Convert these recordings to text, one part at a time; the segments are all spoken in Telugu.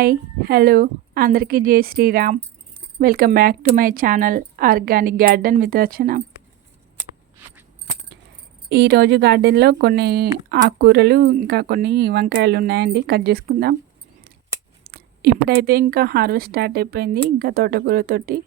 Hi hello. అందరికీ జై Shri Ram. Welcome back to my channel organic garden with Rachana. ఈరోజు గార్డెన్లో కొన్ని ఆకుకూరలు ఇంకా కొన్ని వంకాయలు ఉన్నాయండి. కట్ చేసుకుందాం. ఇప్పుడైతే ఇంకా హార్వెస్ట్ స్టార్ట్ అయిపోయింది ఇంకా తోటకూరతోటి.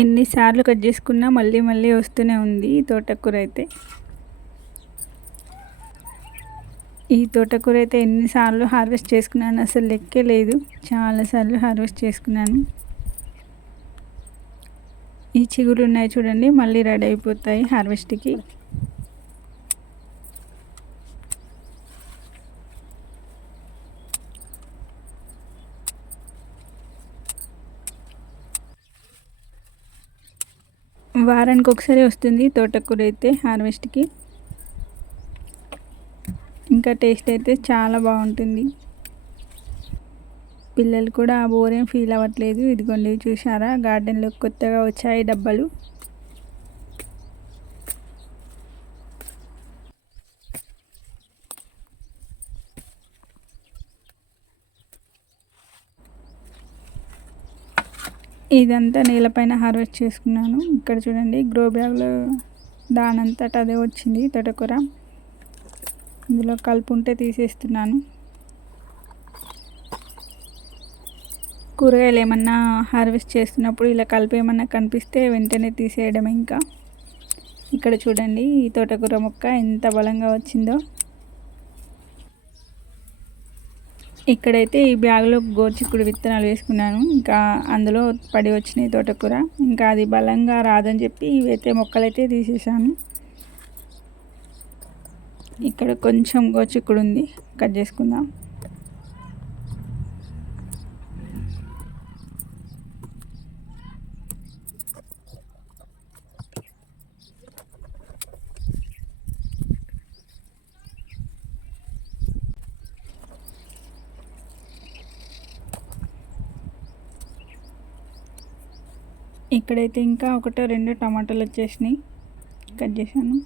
ఎన్నిసార్లు కట్ చేసుకున్నా మళ్ళీ మళ్ళీ వస్తూనే ఉంది ఈ తోటకూర అయితే. ఈ తోటకూర అయితే ఎన్నిసార్లు హార్వెస్ట్ చేసుకున్నాను అసలు లెక్కే లేదు. చాలాసార్లు హార్వెస్ట్ చేసుకున్నాను. ఈ చిగురు ఉన్నాయి చూడండి మళ్ళీ రెడీ అయిపోతాయి హార్వెస్ట్కి. వారానికి ఒకసారి వస్తుంది తోటకూర అయితే హార్వెస్ట్కి. ఇంకా టేస్ట్ అయితే చాలా బాగుంటుంది. పిల్లలు కూడా ఆ బోరేం ఫీల్ అవ్వట్లేదు. ఇదిగోండి చూసారా గార్డెన్లో కొత్తగా వచ్చాయి డబ్బాలు. ఇదంతా నేలపైన హార్వెస్ట్ చేసుకున్నాను. ఇక్కడ చూడండి గ్రో బ్యాగ్లో దానంతట అదే వచ్చింది తోటకూర. ఇందులో కలుపు ఉంటే తీసేస్తున్నాను. కూరగాయలు ఏమన్నా హార్వెస్ట్ చేస్తున్నప్పుడు ఇలా కలుపు ఏమన్నా కనిపిస్తే వెంటనే తీసేయడం ఇంకా. ఇక్కడ చూడండి ఈ తోటకూర మొక్క ఎంత బలంగా వచ్చిందో. ఇక్కడైతే ఈ బ్యాగ్లో గోర్చిక్కుడు విత్తనాలు వేసుకున్నాను. ఇంకా అందులో పడి వచ్చినాయి తోటకూర. ఇంకా అది బలంగా రాదని చెప్పి ఇవైతే మొక్కలైతే తీసేసాను ఇక్కడ కొంచెం గోచిక్కుడు ఉంది. కట్ చేసుకుందాం. ఇక్కడైతే ఇంకా ఒకటో రెండు టమాటాలు వచ్చేసినాయి. కట్ చేశాను.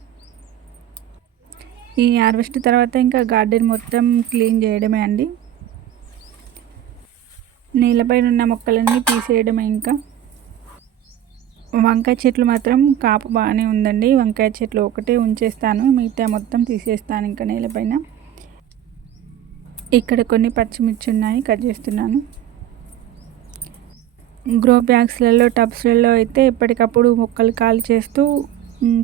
ఈ హార్వెస్ట్ తర్వాత ఇంకా గార్డెన్ మొత్తం క్లీన్ చేయడమే అండి. నీళ్ళపైన ఉన్న మొక్కలన్నీ తీసేయడమే ఇంకా. వంకాయ చెట్లు మాత్రం కాపు బాగానే ఉందండి. వంకాయ చెట్లు ఒకటే ఉంచేస్తాను. మిగతా మొత్తం తీసేస్తాను ఇంకా నేలపైన ఇక్కడ కొన్ని పచ్చిమిర్చి ఉన్నాయి. కట్ చేస్తున్నాను. గ్రో బ్యాగ్స్లలో టబ్స్లలో అయితే ఎప్పటికప్పుడు మొక్కలు ఖాళీ చేస్తూ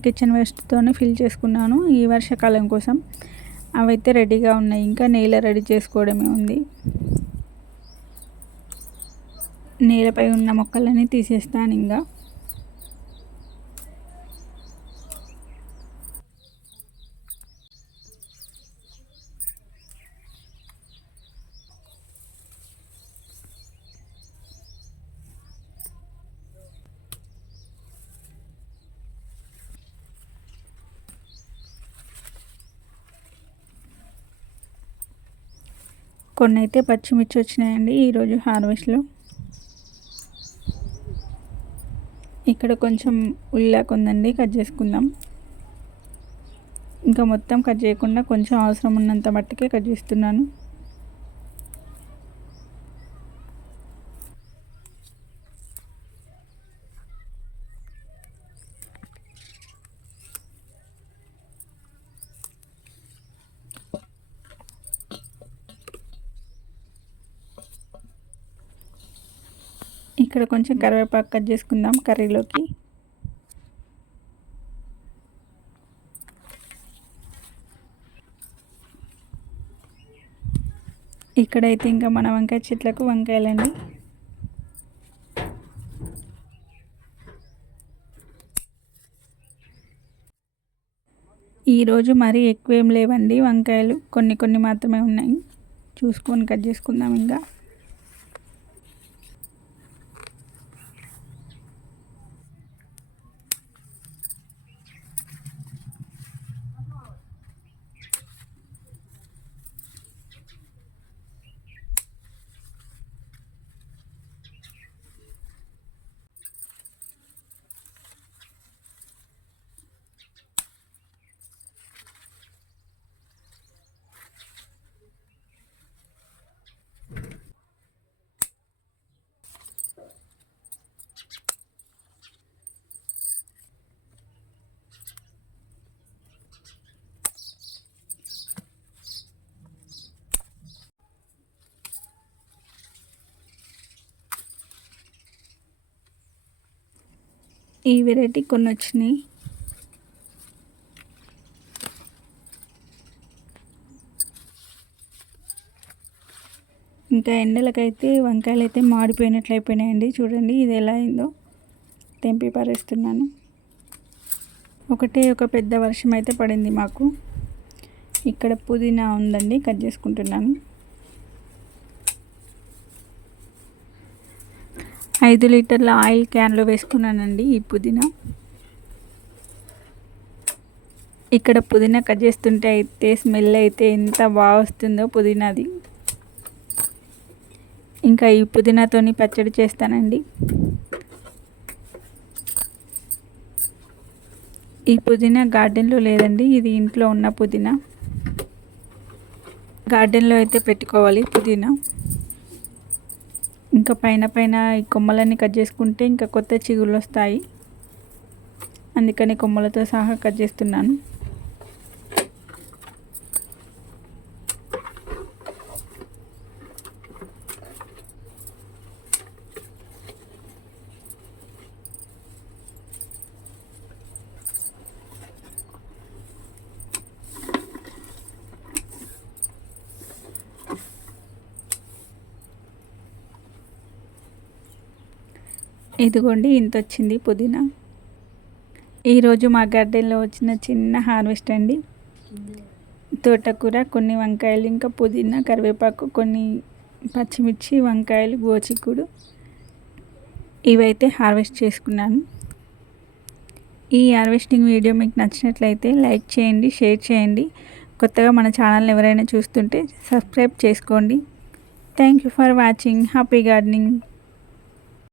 కిచెన్ వేస్ట్తోనే ఫిల్ చేసుకున్నాను ఈ వర్షాకాలం కోసం. అవైతే రెడీగా ఉన్నాయి. ఇంకా నేల రెడీ చేసుకోవడమే ఉంది. నేలపై ఉన్న మొక్కలని తీసేస్తాను ఇంకా. కొన్ని అయితే పచ్చిమిర్చి వచ్చినాయండి ఈరోజు హార్వెస్ట్లో. ఇక్కడ కొంచెం ఉల్లాకు ఉందండి కట్ చేసుకుందాం. ఇంకా మొత్తం కట్ చేయకుండా కొంచెం అవసరం ఉన్నంత మట్టుకే కట్ చేస్తున్నాను. ఇక్కడ కొంచెం కరివేపాకు కట్ చేసుకుందాం కర్రీలోకి. ఇక్కడైతే ఇంకా మన వంకాయ చెట్లకు వంకాయలండి. ఈరోజు మరీ ఎక్కువేం లేవండి వంకాయలు. కొన్ని కొన్ని మాత్రమే ఉన్నాయి. చూసుకొని కట్ చేసుకుందాం ఇంకా. ఈ వెరైటీ కొన్ని వచ్చినాయి ఇంకా ఎండలకైతే వంకాయలు అయితే మాడిపోయినట్లు అయిపోయినాయండి చూడండి ఇది ఎలా అయిందో తెంపి పారేస్తున్నాను. ఒకటే ఒక పెద్ద వర్షం అయితే పడింది మాకు. ఇక్కడ పుదీనా ఉందండి కట్ చేసుకుంటున్నాను. ఐదు లీటర్ల ఆయిల్ క్యాన్లో వేసుకున్నానండి ఈ పుదీనా. ఇక్కడ పుదీనా కట్ చేస్తుంటే అయితే స్మెల్ అయితే ఎంత బాగా వస్తుందో పుదీనాది. ఇంకా ఈ పుదీనాతోని పచ్చడి చేస్తానండి. ఈ పుదీనా గార్డెన్లో లేదండి ఇది ఇంట్లో ఉన్న పుదీనా. గార్డెన్లో అయితే పెట్టుకోవాలి పుదీనా. ఇంకా పైన పైన ఈ కొమ్మలన్నీ కట్ చేసుకుంటే ఇంకా కొత్త చిగుళ్ళు వస్తాయి. అందుకని కొమ్మలతో సహా కట్ చేస్తున్నాను. ఇదిగోండి ఇంత వచ్చింది పుదీనా ఈరోజు మా గార్డెన్లో వచ్చిన చిన్న హార్వెస్ట్ అండి. తోటకూర కొన్ని వంకాయలు ఇంకా పుదీనా కరివేపాకు కొన్ని పచ్చిమిర్చి వంకాయలు గోచిక్కుడు ఇవైతే హార్వెస్ట్ చేసుకున్నాను. ఈ హార్వెస్టింగ్ వీడియో మీకు నచ్చినట్లయితే లైక్ చేయండి షేర్ చేయండి. కొత్తగా మన ఛానల్ని ఎవరైనా చూస్తుంటే సబ్స్క్రైబ్ చేసుకోండి. Thank you for watching. Happy gardening.